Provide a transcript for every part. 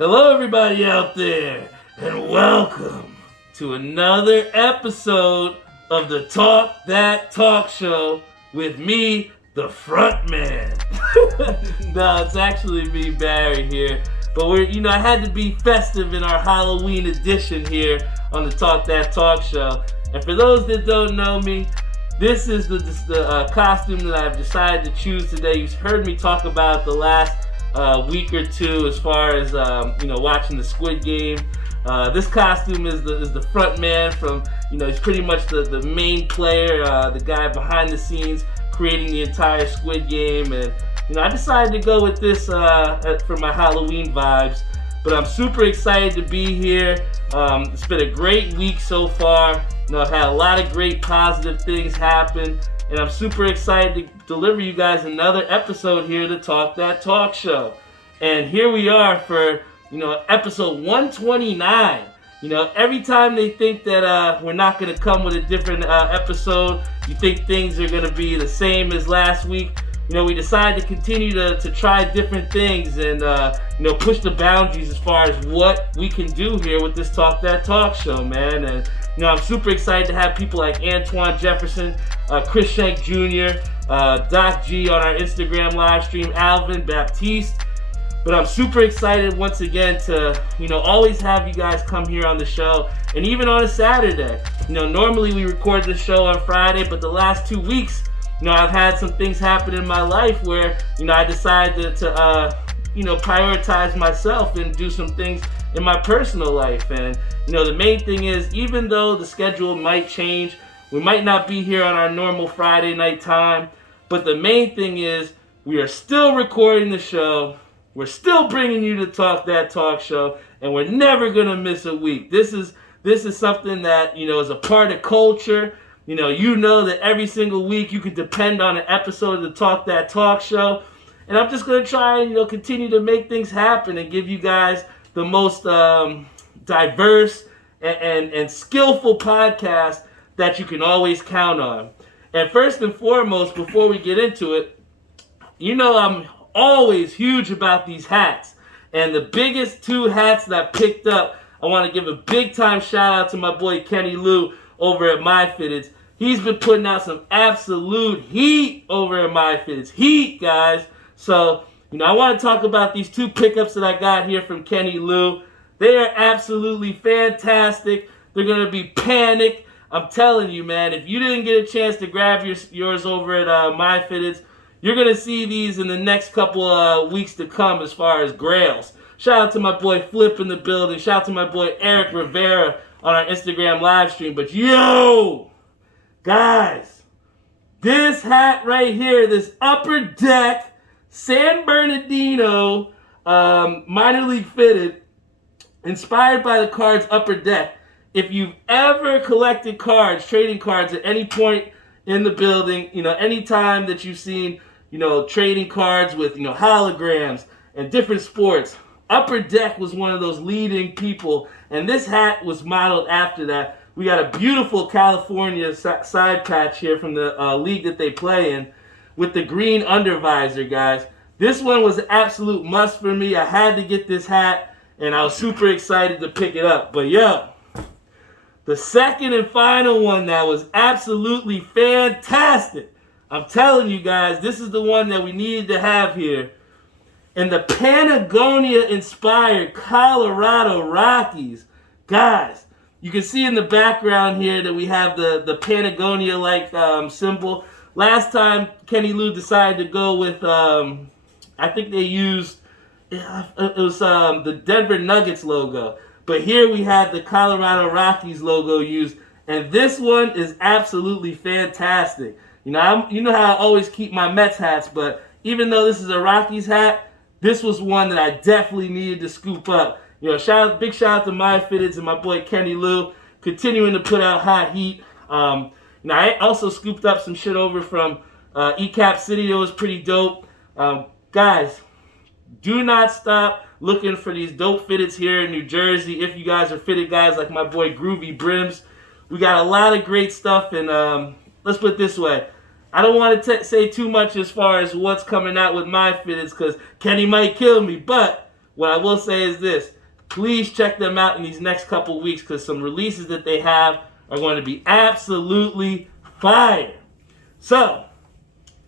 Hello everybody out there, and welcome to another episode of the Talk That Talk Show with me, the front man. No, it's actually me, Barry, here. But I had to be festive in our Halloween edition here on the Talk That Talk Show. And for those that don't know me, this is the costume that I've decided to choose today. You've heard me talk about the last week or two as far as watching the Squid Game. This costume is the front man from, he's pretty much the main player, the guy behind the scenes creating the entire Squid Game. And I decided to go with this for my Halloween vibes. But I'm super excited to be here. It's been a great week so far. I've had a lot of great positive things happen, and I'm super excited to deliver you guys another episode here to Talk That Talk Show. And here we are for, episode 129. Every time they think that we're not going to come with a different episode, you think things are going to be the same as last week. We decided to continue to try different things and, push the boundaries as far as what we can do here with this Talk That Talk Show, man. And, I'm super excited to have people like Antoine Jefferson, Chris Shank Jr., Doc G on our Instagram live stream, Alvin Baptiste. But I'm super excited once again to, always have you guys come here on the show. And even on a Saturday. Normally we record the show on Friday, but the last 2 weeks, I've had some things happen in my life where, I decided to prioritize myself and do some things in my personal life. And, the main thing is, even though the schedule might change, we might not be here on our normal Friday night time, but the main thing is we are still recording the show. We're still bringing you the Talk That Talk Show, and we're never going to miss a week. This is something that, is a part of culture. That every single week you can depend on an episode of the Talk That Talk Show. And I'm just going to try and, continue to make things happen and give you guys the most diverse and skillful podcast that you can always count on. And first and foremost, before we get into it, I'm always huge about these hats. And the biggest 2 hats that I picked up, I want to give a big time shout out to my boy Kenny Lou over at My Fitteds. He's been putting out some absolute heat over at My Fitteds. Heat, guys. So, I want to talk about these 2 pickups that I got here from Kenny Lou. They are absolutely fantastic. They're going to be panic. I'm telling you, man, if you didn't get a chance to grab yours over at My Fitteds, you're going to see these in the next couple weeks to come as far as grails. Shout out to my boy Flip in the building. Shout out to my boy Eric Rivera on our Instagram live stream. But yo, guys, this hat right here, this Upper Deck San Bernardino minor league fitted, inspired by the cards Upper Deck. If you've ever collected cards, trading cards at any point in the building, any time that you've seen, trading cards with, holograms and different sports, Upper Deck was one of those leading people, and this hat was modeled after that. We got a beautiful California side patch here from the league that they play in with the green undervisor, guys. This one was an absolute must for me. I had to get this hat, and I was super excited to pick it up. But yo, the second and final one that was absolutely fantastic. I'm telling you guys, this is the one that we needed to have here. And the Patagonia-inspired Colorado Rockies. Guys, you can see in the background here that we have the Patagonia-like symbol. Last time, Kenny Lou decided to go with, I think they used, it was the Denver Nuggets logo. But here we have the Colorado Rockies logo used. And this one is absolutely fantastic. You know how I always keep my Mets hats, but even though this is a Rockies hat, this was one that I definitely needed to scoop up. Big shout out to My Fitteds and my boy Kenny Lou, continuing to put out hot heat. I also scooped up some shit over from ECAP City. It was pretty dope. Guys, do not stop looking for these dope fitteds here in New Jersey. If you guys are fitted guys like my boy Groovy Brims, we got a lot of great stuff. And let's put it this way. I don't want to say too much as far as what's coming out with My Fitteds because Kenny might kill me. But what I will say is this. Please check them out in these next couple weeks because some releases that they have are going to be absolutely fire. So,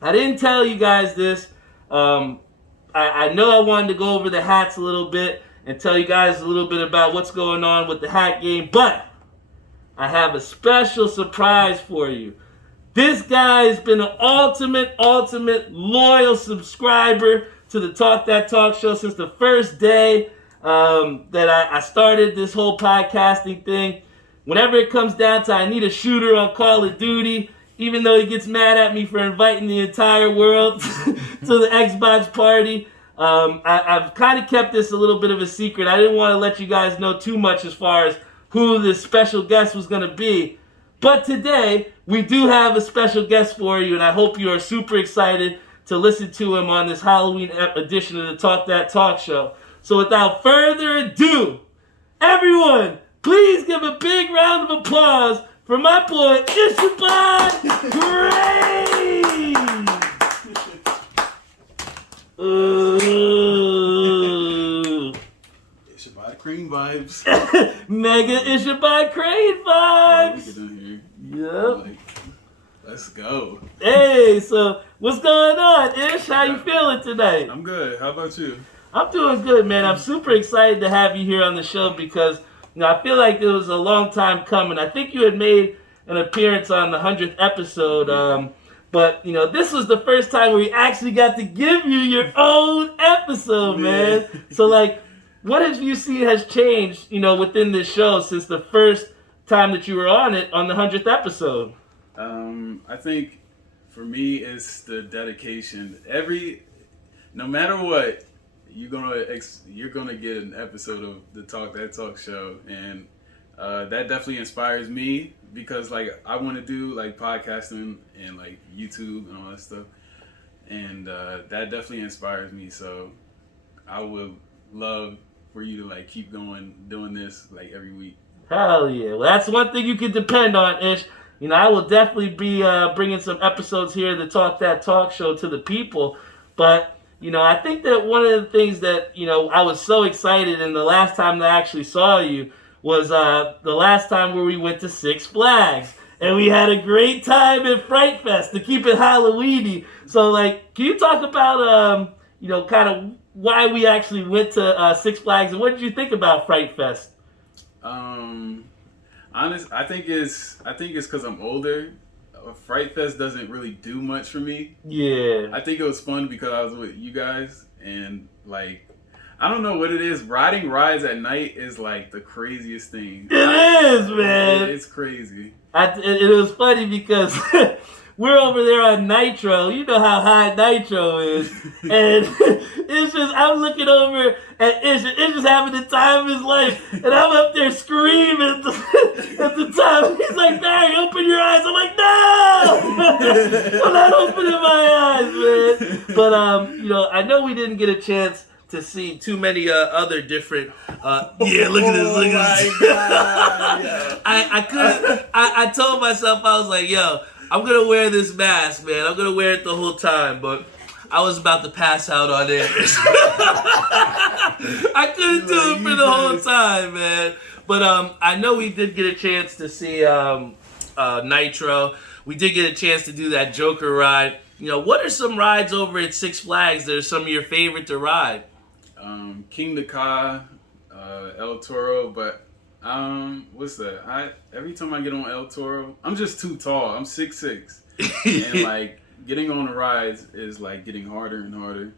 I didn't tell you guys this. I know I wanted to go over the hats a little bit and tell you guys a little bit about what's going on with the hat game, but I have a special surprise for you. This guy's been an ultimate loyal subscriber to the Talk That Talk show since the first day that I started this whole podcasting thing. Whenever it comes down to I need a shooter on Call of Duty, even though he gets mad at me for inviting the entire world to the Xbox party, I've kind of kept this a little bit of a secret. I didn't want to let you guys know too much as far as who this special guest was going to be. But today, we do have a special guest for you, and I hope you are super excited to listen to him on this Halloween edition of the Talk That Talk show. So without further ado, everyone, please give a big round of applause for my boy, Ishabod Gray! Ooh. Ishabod Crane vibes. Mega Ishabod Crane vibes! Get in here. Yep. Like, let's go. Hey, so what's going on, Ish? How you feeling today? I'm good. How about you? I'm doing good, man. I'm super excited to have you here on the show because I feel like it was a long time coming. I think you had made an appearance on the 100th episode, but this was the first time where we actually got to give you your own episode, man. So what have you seen has changed, within this show since the first time that you were on it on the 100th episode? I think for me it's the dedication. No matter what, you're gonna get an episode of the Talk That Talk show, and that definitely inspires me because I want to do podcasting and YouTube and all that stuff, and that definitely inspires me. So I would love for you to keep going doing this every week. Hell yeah! Well, that's one thing you can depend on, Ish. I will definitely be bringing some episodes here to Talk That Talk show to the people, but I think that one of the things that, I was so excited, and the last time that I actually saw you was the last time where we went to Six Flags. And we had a great time at Fright Fest to keep it Halloweeny. So, can you talk about, kind of why we actually went to Six Flags, and what did you think about Fright Fest? I think it's because I'm older. Fright Fest doesn't really do much for me. Yeah. I think it was fun because I was with you guys, and I don't know what it is. Riding rides at night is the craziest thing. It is, man. It's crazy. It was funny because we're over there on Nitro. You know how high Nitro is. And it's just, I'm looking over at Ish just having the time of his life. And I'm up there screaming at the time. He's like, Barry, open your eyes. I'm like, no! I'm not opening my eyes, man. But, I know we didn't get a chance to see too many other different yeah, look at this, look at this. I told myself, I was like, yo, I'm gonna wear this mask, man. I'm gonna wear it the whole time, but I was about to pass out on it. I couldn't do it for the whole time, man. But I know we did get a chance to see Nitro. We did get a chance to do that Joker ride. What are some rides over at Six Flags that are some of your favorite to ride? King the Ka, El Toro, but what's that? Every time I get on El Toro, I'm just too tall. I'm 6'6", and getting on the rides is getting harder and harder.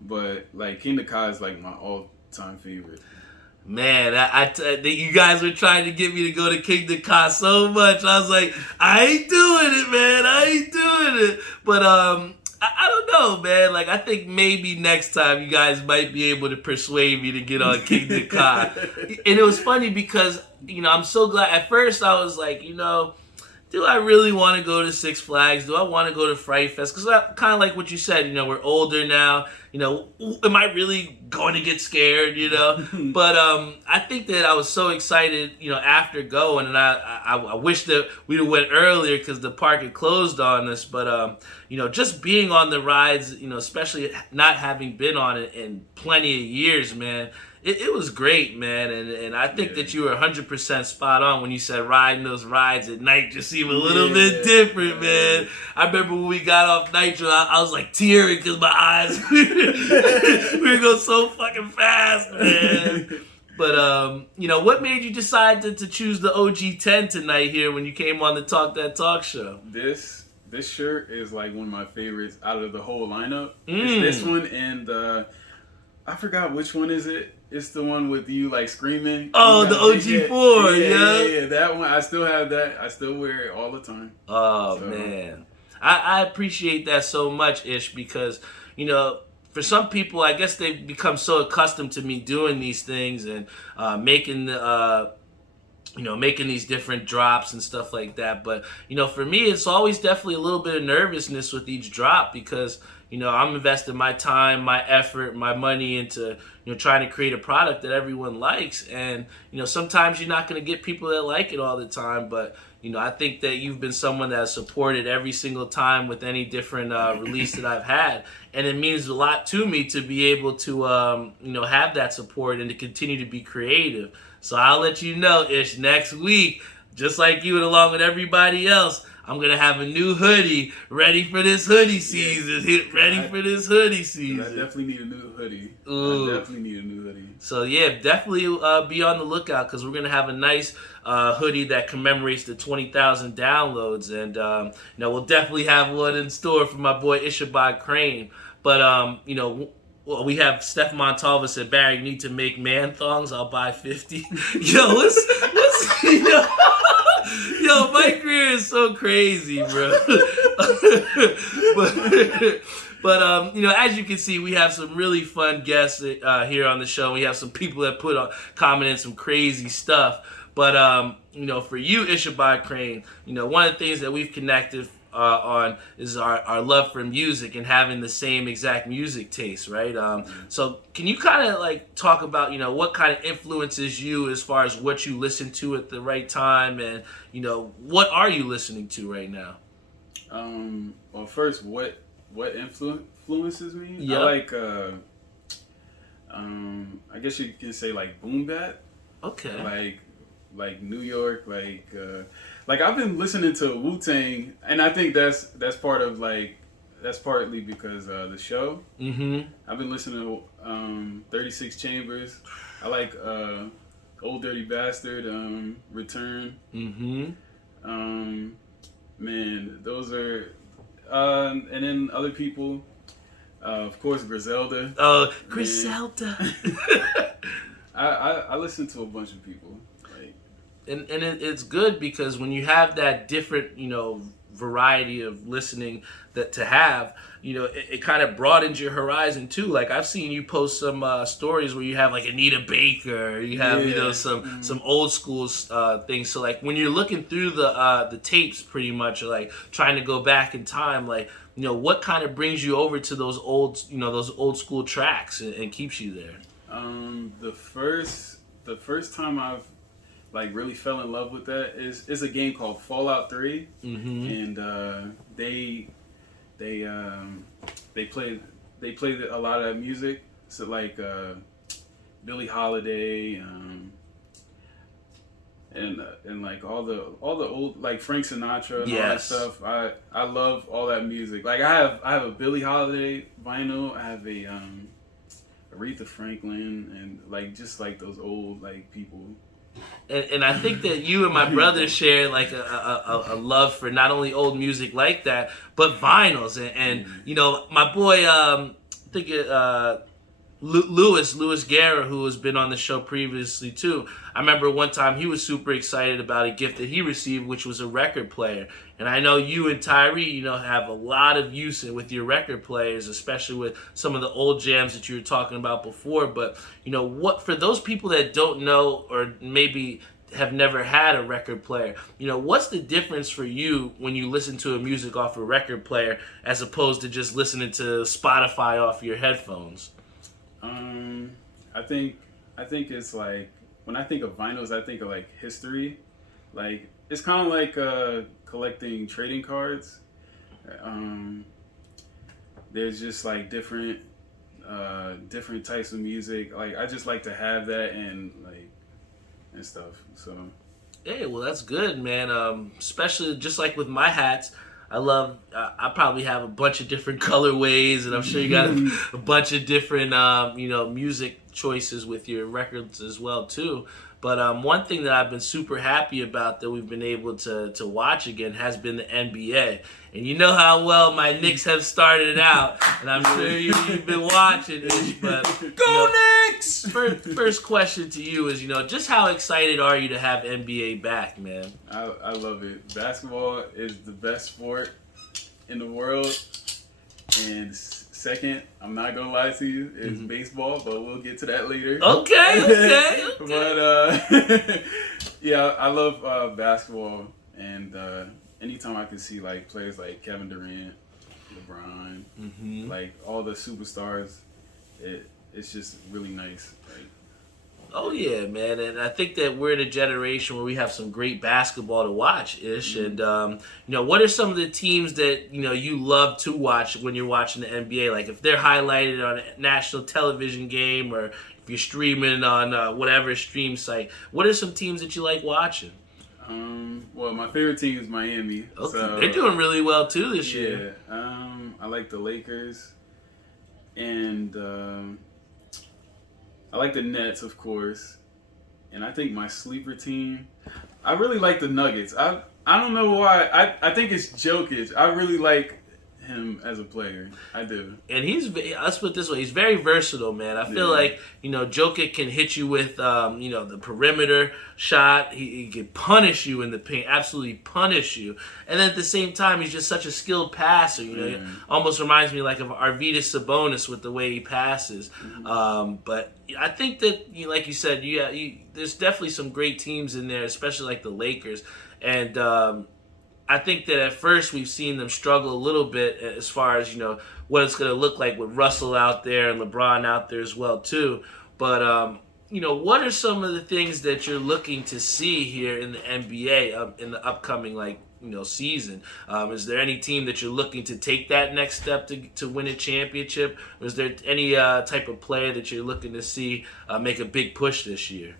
But King the Ka is my all-time favorite. Man, you guys were trying to get me to go to King the Ka so much. I was like, I ain't doing it, man. I ain't doing it. But I don't know, man. I think maybe next time you guys might be able to persuade me to get on King the Ka. And it was funny because, I'm so glad. At first I was like, do I really want to go to Six Flags? Do I want to go to Fright Fest? Because kind of like what you said, we're older now. Am I really going to get scared, But I think that I was so excited, after going, and I wish that we went earlier because the park had closed on us. But, just being on the rides, especially not having been on it in plenty of years, man, it was great, man. And I think that you were 100% spot on when you said riding those rides at night just seem a little bit different, man. I remember when we got off Nitro, I was like tearing because my eyes, we were going so fucking fast, man. But, what made you decide to choose the OG10 tonight here when you came on the Talk That Talk show? This shirt is like one of my favorites out of the whole lineup. It's this one and I forgot which one is it. It's the one with you like screaming. Oh, the OG4, yeah. That one, I still have that. I still wear it all the time. Oh, so, man. I appreciate that so much, Ish, because, for some people, I guess they've become so accustomed to me doing these things and making these different drops and stuff like that. But, for me, it's always definitely a little bit of nervousness with each drop because, I'm investing my time, my effort, my money into, trying to create a product that everyone likes. And, sometimes you're not going to get people that like it all the time. But, I think that you've been someone that has supported every single time with any different release that I've had. And it means a lot to me to be able to, have that support and to continue to be creative. So I'll let you know, Ish, next week, just like you and along with everybody else, I'm going to have a new hoodie ready for this hoodie season. For this hoodie season. I definitely need a new hoodie. So, yeah, definitely be on the lookout because we're going to have a nice hoodie that commemorates the 20,000 downloads. And, we'll definitely have one in store for my boy Ishabod Crane. But, we have Steph Montalva said, Barry, you need to make man thongs. I'll buy 50. Yo, what's Yo, my career is so crazy, bro. but as you can see, we have some really fun guests here on the show. We have some people that commented some crazy stuff. But for you, Ishabod Crane, one of the things that we've connected on is our love for music and having the same exact music taste, right? So can you kind of like talk about, what kind of influences you as far as what you listen to at the right time and, what are you listening to right now? Well, first, what influences me? Yep. I like, I guess you can say like boom bap. Okay. Like New York, like I've been listening to Wu-Tang, and I think that's partly because the show. Mm-hmm. I've been listening to 36 Chambers. I like Old Dirty Bastard, Return. Mm-hmm. Man, those are, and then other people, of course, Griselda. Oh, Griselda. I listen to a bunch of people. And it's good because when you have that different, variety of listening to have, it kind of broadens your horizon too. Like I've seen you post some stories where you have like Anita Baker, you have some old school things. So like when you're looking through the tapes, pretty much, or like trying to go back in time, like what kind of brings you over to those old school tracks and keeps you there. The first time I've really fell in love with that is a game called Fallout 3, mm-hmm. and they played a lot of that music, so like Billie Holiday, and like all the old like Frank Sinatra and all that stuff. I love all that music. Like I have a Billie Holiday vinyl. I have a Aretha Franklin, and like just like those old like people. And I think that you and my brother share like a love for not only old music like that, but vinyls. And my boy, Louis Guerra, who has been on the show previously too. I remember one time he was super excited about a gift that he received, which was a record player. And I know you and Tyree, have a lot of use with your record players, especially with some of the old jams that you were talking about before. But, what for those people that don't know or maybe have never had a record player. What's the difference for you when you listen to a music off a record player as opposed to just listening to Spotify off your headphones? I think it's like, when I think of vinyls, I think of like history. Like, it's kind of like collecting trading cards. There's just like different types of music. Like, I just like to have that and stuff. So, hey, well, that's good, man. Especially just like with my hats, I probably have a bunch of different colorways, and I'm sure you got a bunch of different music choices with your records as well too. But one thing that I've been super happy about that we've been able to watch again has been the NBA. And you know how well my Knicks have started out, and I'm sure you've been watching this. But Go Knicks! First question to you is, just how excited are you to have NBA back, man? I love it. Basketball is the best sport in the world, and second, I'm not gonna lie to you, is baseball, but we'll get to that later. Okay. But yeah, I love basketball, and anytime I can see like players like Kevin Durant, LeBron, like all the superstars, it's just really nice. Right? Oh yeah, man, and I think that we're in a generation where we have some great basketball to watch, Ish. And what are some of the teams that you love to watch when you're watching the NBA? Like if they're highlighted on a national television game, or if you're streaming on whatever stream site, what are some teams that you like watching? Well, my favorite team is Miami. Okay, so, they're doing really well too this year. Yeah, I like the Lakers, and I like the Nets, of course, and I think my sleeper team, I really like the Nuggets. I don't know why. I think it's Jokic. I really like him as a player. I do. And let's put it this way, he's very versatile, man. I feel like, Jokic can hit you with, the perimeter shot. He can punish you in the paint, absolutely punish you. And then at the same time, he's just such a skilled passer. Almost reminds me like of Arvydas Sabonis with the way he passes. But I think that, like you said, there's definitely some great teams in there, especially like the Lakers. And I think that at first we've seen them struggle a little bit as far as, what it's going to look like with Russell out there and LeBron out there as well, too. But, what are some of the things that you're looking to see here in the NBA in the upcoming, season? Is there any team that you're looking to take that next step to win a championship? Or is there any type of player that you're looking to see make a big push this year?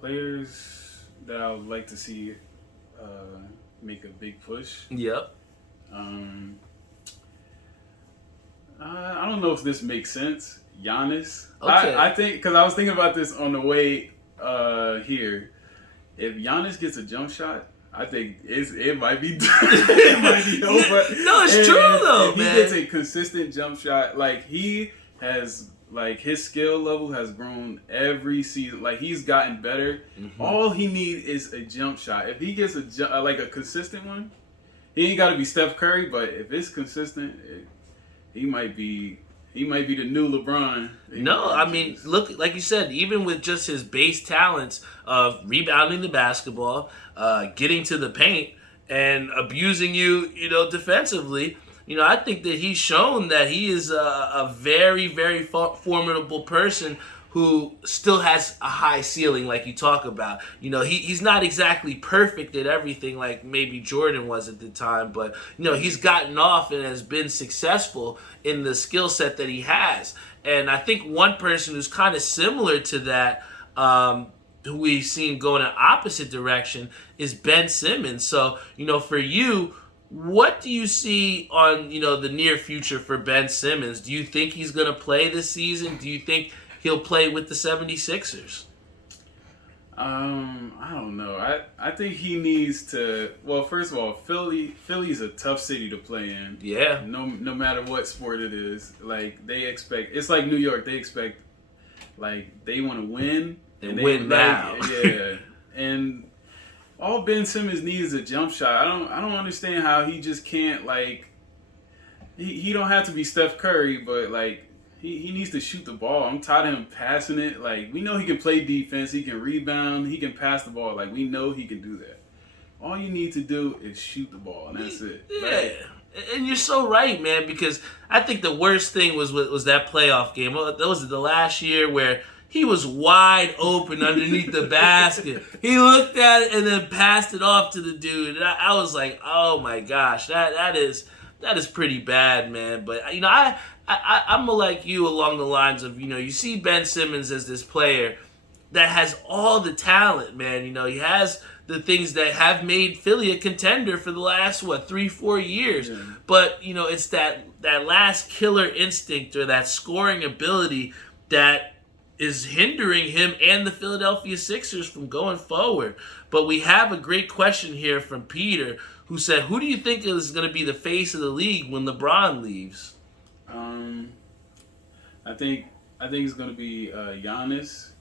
Players that I would like to see make a big push. Yep. I don't know if this makes sense. Giannis. Okay. I think, because I was thinking about this on the way here. If Giannis gets a jump shot, I think it might be it might be over. No, it's true though, if man. He gets a consistent jump shot. Like, he has. Like, his skill level has grown every season. Like, he's gotten better. All he needs is a jump shot. If he gets a consistent one, he ain't got to be Steph Curry. But if it's consistent, he might be the new LeBron. No, I mean, look, like you said, even with just his base talents of rebounding the basketball, getting to the paint, and abusing you, defensively. I think that he's shown that he is a very, very formidable person who still has a high ceiling, like you talk about. He's not exactly perfect at everything like maybe Jordan was at the time, but, he's gotten off and has been successful in the skill set that he has. And I think one person who's kind of similar to that, who we've seen go in an opposite direction, is Ben Simmons. So, for you, what do you see on, the near future for Ben Simmons? Do you think he's going to play this season? Do you think he'll play with the 76ers? I don't know. I think he needs to. Well, first of all, Philly's a tough city to play in. Yeah. No matter what sport it is, like, they expect. It's like New York. They expect, like, they want to win and win now. Yeah, and all Ben Simmons needs is a jump shot. I don't understand how he just can't, like. He don't have to be Steph Curry, but, like, he needs to shoot the ball. I'm tired of him passing it. Like, we know he can play defense. He can rebound. He can pass the ball. Like, we know he can do that. All you need to do is shoot the ball, and that's it. Yeah. Like, And you're so right, man, because I think the worst thing was that playoff game. That was the last year where he was wide open underneath the basket. He looked at it and then passed it off to the dude. And I was like, oh my gosh, that is pretty bad, man. But I'm like you along the lines of, you see Ben Simmons as this player that has all the talent, man. He has the things that have made Philly a contender for the last 3-4 years. Yeah. But it's that last killer instinct or that scoring ability that is hindering him and the Philadelphia Sixers from going forward. But we have a great question here from Peter, who said, who do you think is going to be the face of the league when LeBron leaves? I think it's going to be Giannis.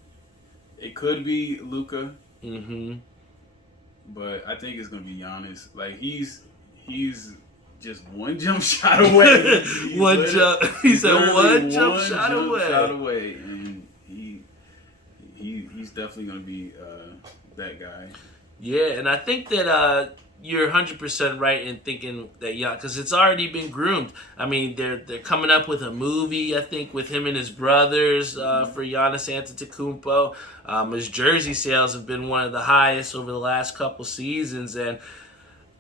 It could be Luka. Mm-hmm. But I think it's going to be Giannis. Like, he's just one jump shot away. He said one jump shot away. And he's definitely going to be that guy. Yeah, and I think that you're 100% right in thinking that, because it's already been groomed. I mean, they're coming up with a movie, I think, with him and his brothers for Giannis Antetokounmpo. His jersey sales have been one of the highest over the last couple seasons, and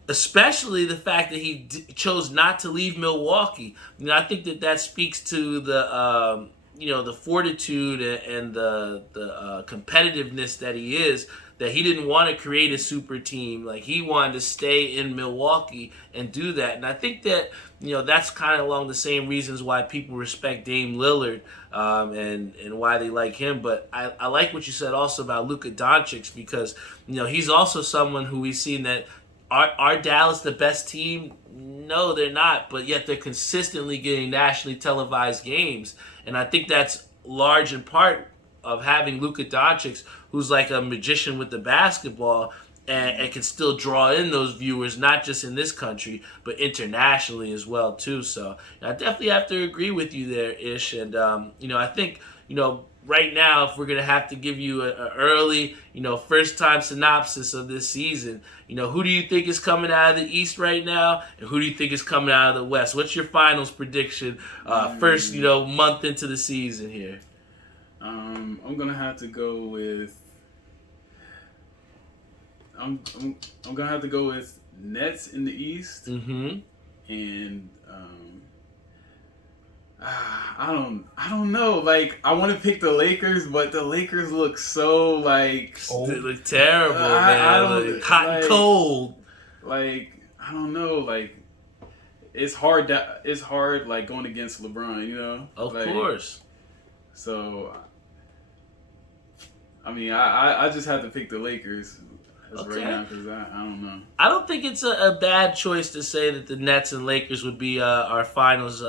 especially the fact that he chose not to leave Milwaukee. I think that speaks to the the fortitude and the competitiveness that he is. That he didn't want to create a super team. Like, he wanted to stay in Milwaukee and do that. And I think that, that's kind of along the same reasons why people respect Dame Lillard and why they like him. But I like what you said also about Luka Doncic, because, he's also someone who we've seen that are Dallas the best team? No, they're not. But yet they're consistently getting nationally televised games. And I think that's large in part of having Luka Doncic, who's like a magician with the basketball and can still draw in those viewers, not just in this country, but internationally as well, too. So I definitely have to agree with you there, Ish. And, I think, right now, if we're going to have to give you an early, first-time synopsis of this season, who do you think is coming out of the East right now, and who do you think is coming out of the West? What's your finals prediction first, month into the season here? I'm gonna have to go with. I'm gonna have to go with Nets in the East, Mm-hmm. and I don't know. Like, I want to pick the Lakers, but the Lakers look so like They look terrible, man. I don't, Hot and cold. Like, I don't know. Like, it's hard. It's hard. Like, going against LeBron. Of like, course. So, I mean, I just have to pick the Lakers right now because I don't know. I don't think it's a bad choice to say that the Nets and Lakers would be our finals,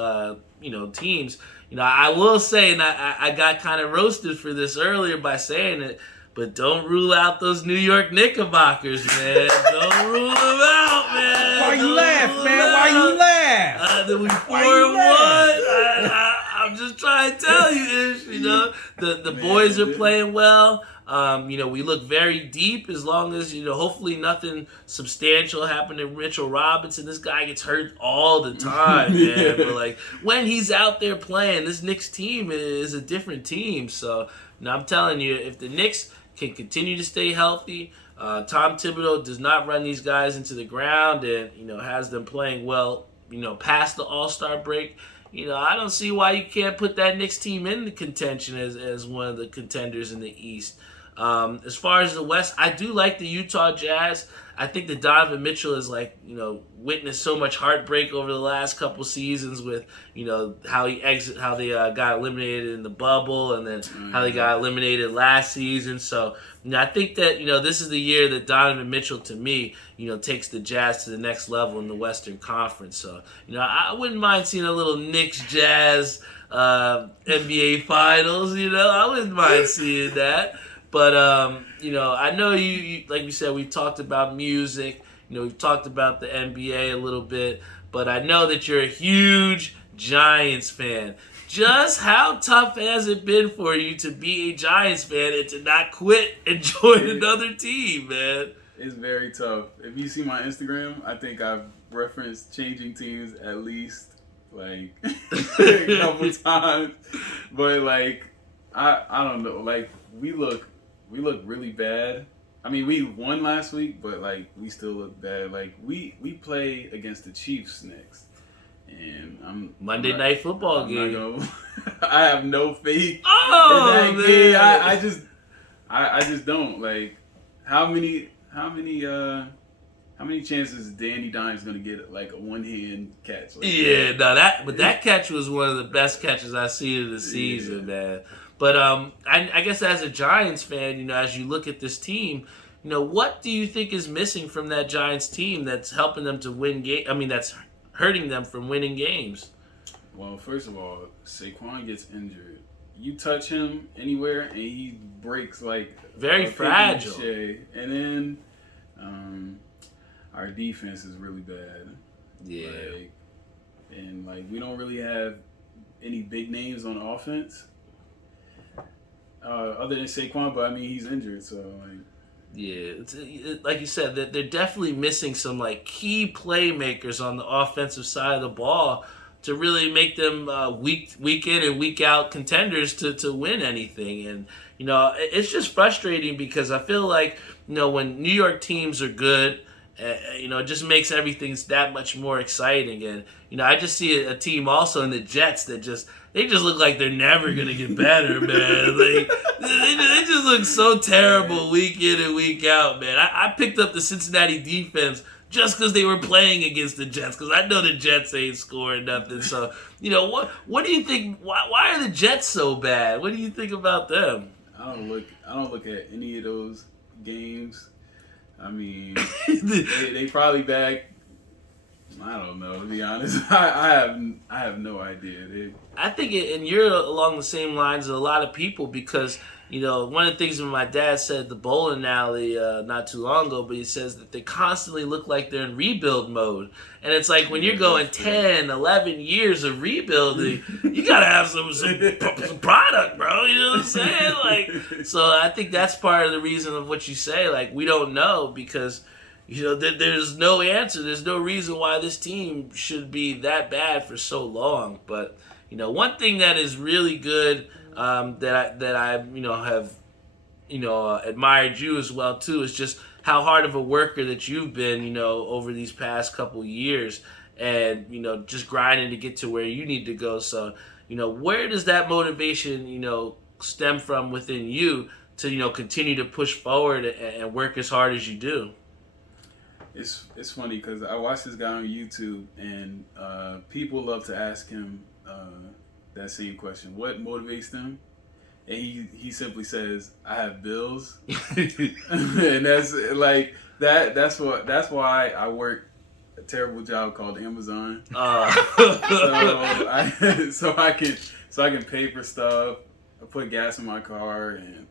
teams. I will say, and I got kind of roasted for this earlier by saying it, but don't rule out those New York Knickerbockers, man. Don't rule them out, man. Why you laugh, man? Why you laugh? That we 4-1. I'm just trying to tell you, Ish. The boys are playing well. We look very deep as long as, hopefully nothing substantial happened to Mitchell Robinson. This guy gets hurt all the time, man. But, like, when he's out there playing, this Knicks team is a different team. So, I'm telling you, if the Knicks can continue to stay healthy, Tom Thibodeau does not run these guys into the ground and, has them playing well, past the All-Star break, I don't see why you can't put that Knicks team in the contention as one of the contenders in the East. As far as the West, I do like the Utah Jazz. I think that Donovan Mitchell has witnessed so much heartbreak over the last couple seasons with how they got eliminated in the bubble, and then how they got eliminated last season. So I think that this is the year that Donovan Mitchell, to me, takes the Jazz to the next level in the Western Conference. So I wouldn't mind seeing a little Knicks Jazz NBA Finals. I wouldn't mind seeing that. But, I know you, like you said, we've talked about music. We've talked about the NBA a little bit. But I know that you're a huge Giants fan. just how tough has it been for you to be a Giants fan and to not quit and join another team, man? It's very tough. If you see my Instagram, I think I've referenced changing teams at least like a couple times. But like I don't know. Like we look really bad. I mean, we won last week, but like we still look bad. Like we play against the Chiefs next, and Monday Night Football game. I have no faith in that game. I just don't like how many chances is Danny Dimes gonna get like a one-hand catch? Like that catch was one of the best catches I've seen of the season, man. But I guess as a Giants fan, as you look at this team, what do you think is missing from that Giants team that's helping them to win that's hurting them from winning games? Well, first of all, Saquon gets injured. You touch him anywhere and he breaks like very fragile. And then our defense is really bad. Yeah. And we don't really have any big names on offense. Other than Saquon, but I mean he's injured, so it's like you said, that they're definitely missing some key playmakers on the offensive side of the ball to really make them week in and week out contenders to win anything. And it's just frustrating because I feel like when New York teams are good, it just makes everything that much more exciting. And I just see a team also in the Jets that they just look like they're never gonna get better, man. They just look so terrible week in and week out, man. I picked up the Cincinnati defense just because they were playing against the Jets, because I know the Jets ain't scoring nothing. So what do you think? Why are the Jets so bad? What do you think about them? I don't look at any of those games. I mean, they probably back. I don't know, to be honest. I have no idea. I think and you're along the same lines as a lot of people because, one of the things that my dad said at the bowling alley not too long ago, but he says that they constantly look like they're in rebuild mode. And it's like when you're going 10, 11 years of rebuilding, you got to have some product, bro. You know what I'm saying? So I think that's part of the reason of what you say. We don't know because there's no answer. There's no reason why this team should be that bad for so long. But one thing that is really good that I have admired you as well too is just how hard of a worker that you've been over these past couple years, and just grinding to get to where you need to go. So where does that motivation stem from within you to continue to push forward and work as hard as you do? It's funny because I watch this guy on YouTube, and people love to ask him that same question: what motivates them? And he simply says, "I have bills," and that's that's why I work a terrible job called Amazon. So I can pay for stuff. I put gas in my car, and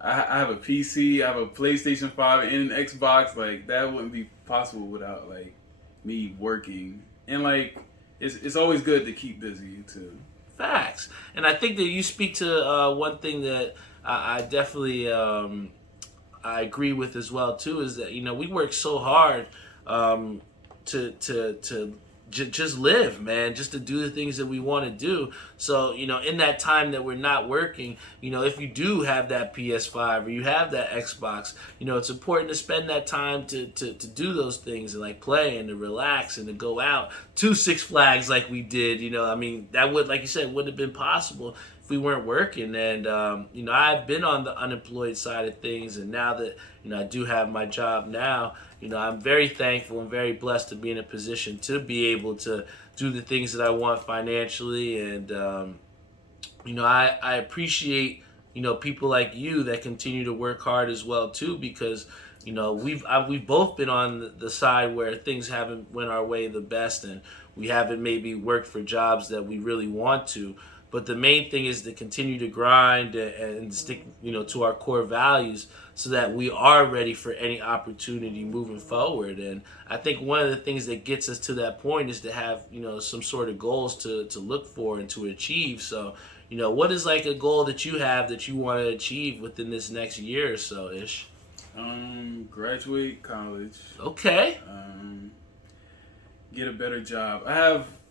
I have a PC, I have a PlayStation 5 and an Xbox. That wouldn't be possible without me working. And it's always good to keep busy too. Facts. And I think that you speak to one thing that I definitely I agree with as well too, is that we work so hard to just live, man, just to do the things that we want to do. So, in that time that we're not working, if you do have that PS5 or you have that Xbox, it's important to spend that time to do those things and play and to relax and to go out to Six Flags like we did. That would, like you said, wouldn't have been possible if we weren't working. And, I've been on the unemployed side of things, and now that, I do have my job now, I'm very thankful and very blessed to be in a position to be able to do the things that I want financially. And, I appreciate, people like you that continue to work hard as well too, because, we've both been on the side where things haven't went our way the best, and we haven't maybe worked for jobs that we really want to. But the main thing is to continue to grind and stick, to our core values so that we are ready for any opportunity moving forward. And I think one of the things that gets us to that point is to have, some sort of goals to look for and to achieve. So, what is like a goal that you have that you want to achieve within this next year or so, Ish? Graduate college. Okay. Get a better job.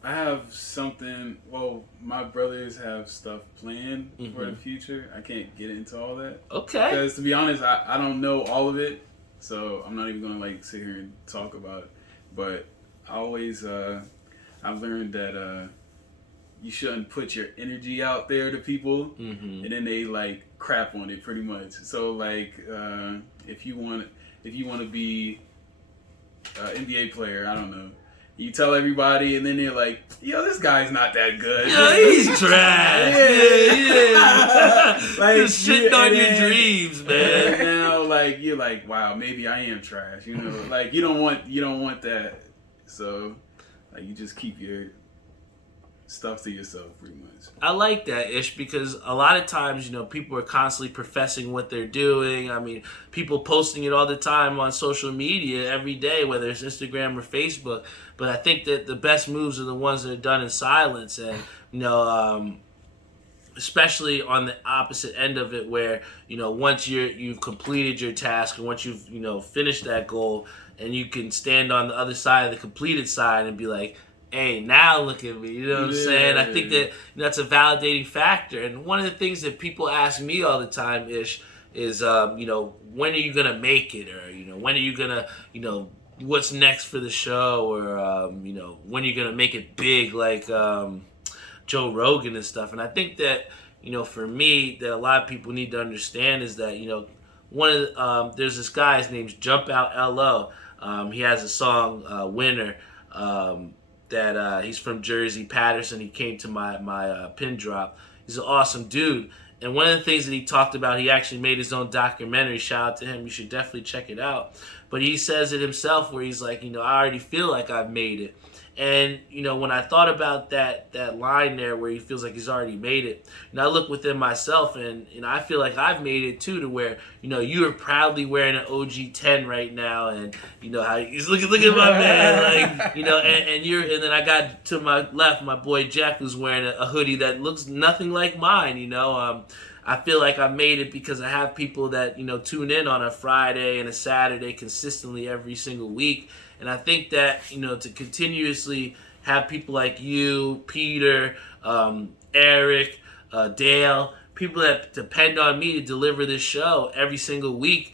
I have something. Well, my brothers have stuff planned for the future. I can't get into all that. Okay. Because to be honest, I don't know all of it, so I'm not even gonna sit here and talk about it. But I always I've learned that you shouldn't put your energy out there to people, and then they crap on it pretty much. So if you want to be an NBA player, I don't know. You tell everybody, and then they're like, "Yo, this guy's not that good. Yo, he's trash. Yeah. Just shitting on your dreams, man." And now, you're like, "Wow, maybe I am trash." You don't want that. So, you just keep your stuff to yourself, pretty much. I like that, Ish, because a lot of times, people are constantly professing what they're doing. I mean, people posting it all the time on social media every day, whether it's Instagram or Facebook. But I think that the best moves are the ones that are done in silence, and especially on the opposite end of it, where once you've completed your task, and once you've finished that goal, and you can stand on the other side of the completed side and be like, "Hey, now look at me," you know what I'm saying? I think that that's a validating factor. And one of the things that people ask me all the time, Ish, is, when are you going to make it? Or, when are you going to, what's next for the show? Or, when are you going to make it big like Joe Rogan and stuff? And I think that, for me, that a lot of people need to understand is that, there's this guy, his name's Jump Out LO. He has a song, Winner, that he's from Jersey, Patterson. He came to my pin drop. He's an awesome dude. And one of the things that he talked about, he actually made his own documentary. Shout out to him. You should definitely check it out. But he says it himself where he's like, I already feel like I've made it. And, when I thought about that line there where he feels like he's already made it, I look within myself and I feel like I've made it too, to where, you are proudly wearing an OG 10 right now, and how he's look at my man, and then I got to my left, my boy Jeff, who's wearing a hoodie that looks nothing like mine, I feel like I made it because I have people that, tune in on a Friday and a Saturday consistently every single week. And I think that, to continuously have people like you, Peter, Eric, Dale, people that depend on me to deliver this show every single week,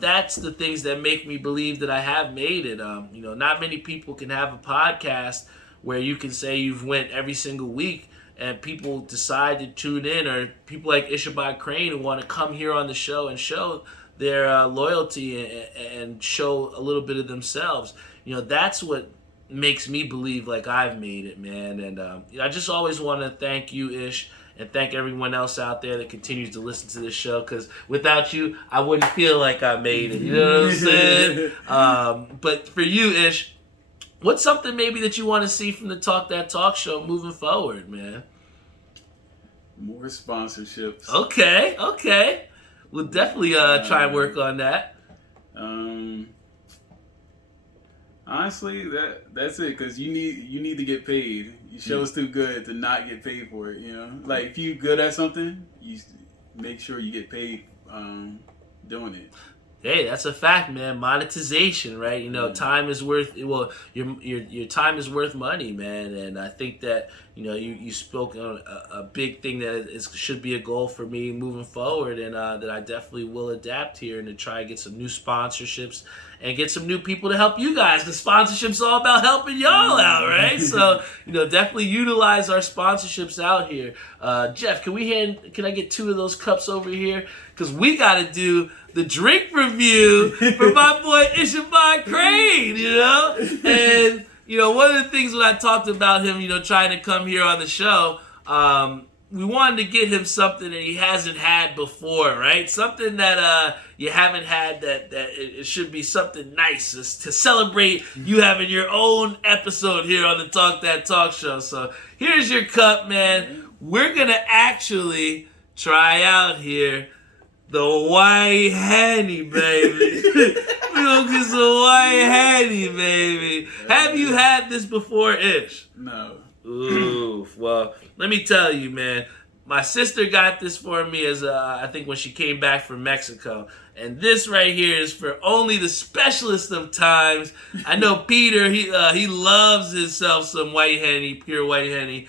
that's the things that make me believe that I have made it. Not many people can have a podcast where you can say you've went every single week and people decide to tune in, or people like Ishabod Crane who want to come here on the show and show their loyalty and show a little bit of themselves. That's what makes me believe like I've made it, man. And I just always want to thank you, Ish, and thank everyone else out there that continues to listen to this show, because without you, I wouldn't feel like I made it. You know what I'm saying? But for you, Ish, what's something maybe that you want to see from the Talk That Talk show moving forward, man? More sponsorships. Okay. We'll definitely try and work on that. Honestly, that's it. Because you need to get paid. Your show's too good to not get paid for it. If you're good at something, you make sure you get paid doing it. Hey, that's a fact, man. Monetization, right? Time is worth, your time is worth money, man. And I think that you spoke on a big thing that should be a goal for me moving forward, and that I definitely will adapt here and to try and get some new sponsorships and get some new people to help you guys. Because sponsorship's all about helping y'all out, right? So definitely utilize our sponsorships out here. Jeff, can I get 2 of those cups over here? Because we got to do the drink review for my boy Ishabod Crane, And, one of the things when I talked about him, trying to come here on the show, we wanted to get him something that he hasn't had before, right? Something that you haven't had that it should be something nice to celebrate you having your own episode here on the Talk That Talk show. So here's your cup, man. we're going to actually try out here the white Henny, baby. We're going to get some white Henny, baby. Have you had this before, Ish? No. Oof. Well, let me tell you, man. My sister got this for me as I think when she came back from Mexico. And this right here is for only the specialist of times. I know Peter, he loves himself some white Henny, pure white Henny.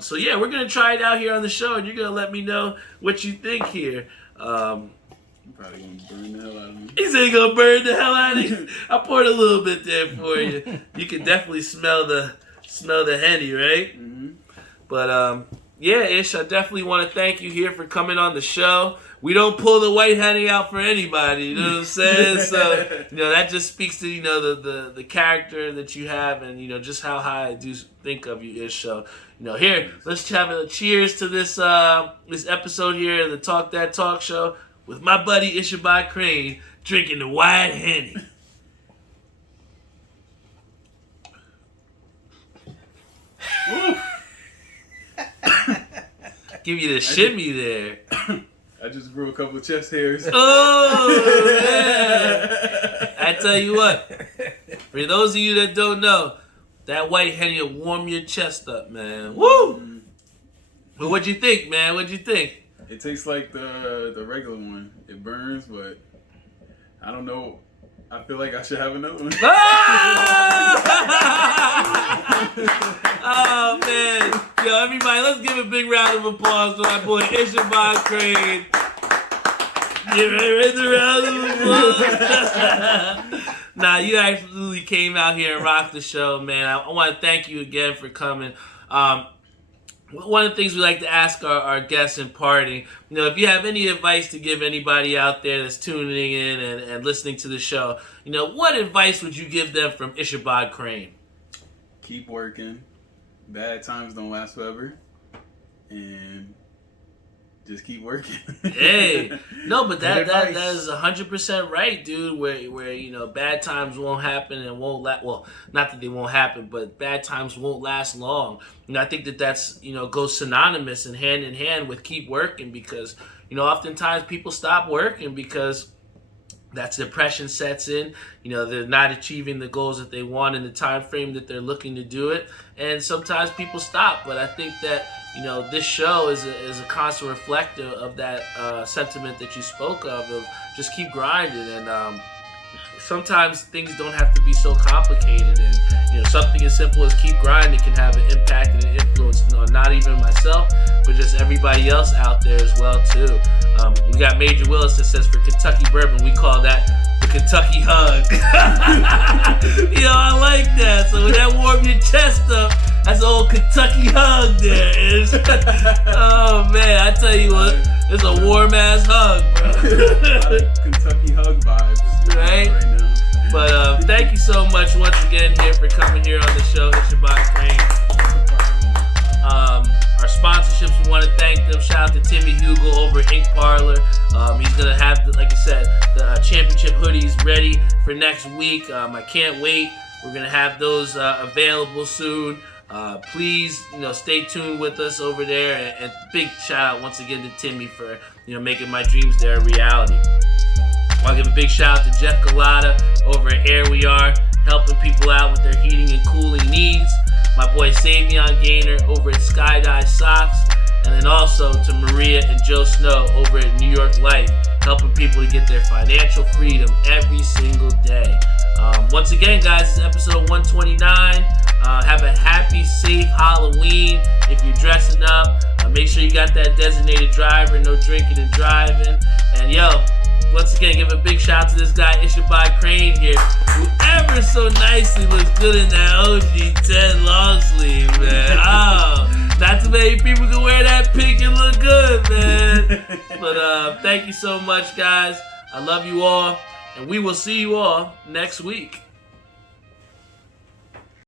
So yeah, we're going to try it out here on the show, and you're going to let me know what you think here. I'm probably going to burn the hell out of me. He said he's going to burn the hell out of you. I poured a little bit there for you. You can definitely smell the Henny, right? Mm-hmm. But yeah, Ish, I definitely want to thank you here for coming on the show. We don't pull the white Henny out for anybody, you know what I'm saying? So, that just speaks to, the character that you have and, just how high I do think of you, Ish. So, here, let's have a cheers to this episode here of the Talk That Talk Show with my buddy Ishabod Crane drinking the white Henny. Give you the shimmy there. I just grew a couple of chest hairs. Oh, man. I tell you what, for those of you that don't know, that white Henny will warm your chest up, man. Woo! But what'd you think, man? What'd you think? It tastes like the regular one. It burns, but I don't know. I feel like I should have another one. Oh, man. Yo, everybody, let's give a big round of applause to my boy Ishabod Crane. Give a round of applause. Nah, you absolutely came out here and rocked the show, man. I want to thank you again for coming. One of the things we like to ask our guests in parting, if you have any advice to give anybody out there that's tuning in and listening to the show, what advice would you give them from Ishabod Crane? Keep working. Bad times don't last forever. And just keep working. Hey, no, but that is 100% right, dude. Where bad times won't happen and won't last. Well, not that they won't happen, but bad times won't last long. I think that's goes synonymous and hand in hand with keep working, because oftentimes people stop working because that's depression sets in. They're not achieving the goals that they want in the time frame that they're looking to do it, and sometimes people stop. But I think that this show is a constant reflector of that sentiment that you spoke of just keep grinding. And sometimes things don't have to be so complicated, and something as simple as keep grinding can have an impact and an influence on not even myself, but just everybody else out there as well too. We got Major Willis that says for Kentucky bourbon we call that the Kentucky hug. I like that. So when that warm your chest up, that's the old Kentucky hug there. Oh man, I tell you what, it's a warm ass hug, bro. Kentucky hug vibes. Right now. But thank you so much once again here for coming here on the show, Ishabod Crane. Our sponsorships, we want to thank them. Shout out to Timmy Hugel over at Ink Parlor. He's going to have, like I said, the championship hoodies ready for next week. I can't wait. We're going to have those available soon. Please, stay tuned with us over there. And big shout out once again to Timmy for, making my dreams there a reality. I want to give a big shout out to Jeff Galata over at Air We Are, helping people out with their heating and cooling needs. My boy Savion Gaynor over at Skydive Socks. And then also to Maria and Joe Snow over at New York Life, helping people to get their financial freedom every single day. Once again, guys, this is episode 129. Have a happy, safe Halloween. If you're dressing up, make sure you got that designated driver, no drinking and driving. And once again, give a big shout out to this guy, Ishabod Crane here, who ever so nicely looks good in that OG10 long sleeve, man. Oh, not too many people can wear that pink and look good, man. But thank you so much, guys. I love you all, and we will see you all next week.